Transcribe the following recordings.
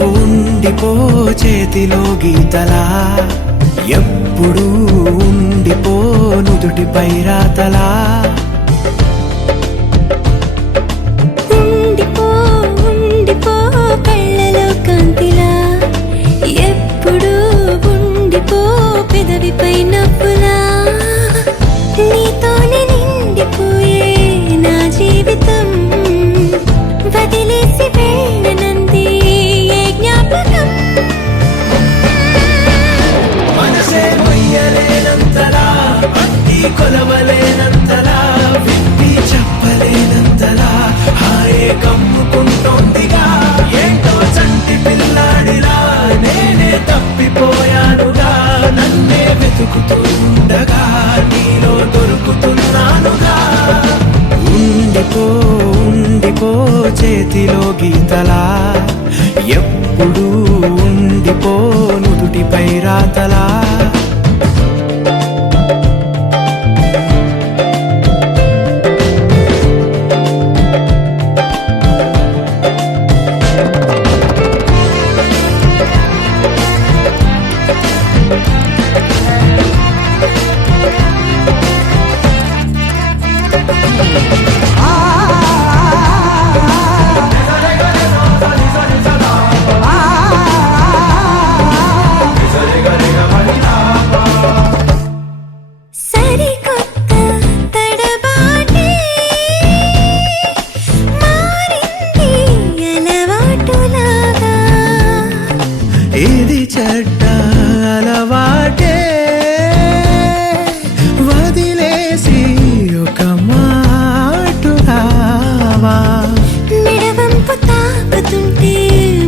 ఉండిపో చేతిలో గీతలా ఎప్పుడు ఉండిపో నుదుటిపై రాతలా ఉండిపో కళ్ళలో కాంతిలా ఎప్పుడు ఉండిపో పెదవిపై నవ్వులా నీతోనే నిండిపోయే నా జీవితం వదిలేసి వెళ్ళనంది ఏ జ్ఞాపకం మనసే మొయ్యలేనంతలా అట్టి కొలవలేనంతలా విప్పి చెప్పలేనంతలా హాయే కమ్ముకుంటోందిగా ఏంటో చంటి పిల్లాడిలా నేనే తప్పిపోయానుగా నన్నే వెతుకుతూ ఉండగా నీలో దొరుకుతున్నానుగా ఉండిపో చేతిలో గీతలా ఎప్పుడు ఉండిపో నుదుటిపై రాతలా ఇది చెడ్డ అలవాటే వదిలేసి ఒక మాటు రావా మెడవంపు తాకుతుంటే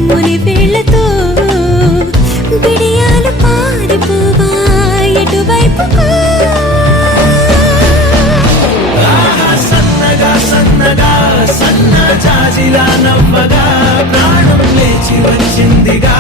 ముని వేళ్లతో బిడియాలు పారిపోవా ఎటువైపుకు సన్నగా సన్న జాజిలా నవ్వగా ప్రాణం లేచి వచ్చిందిగా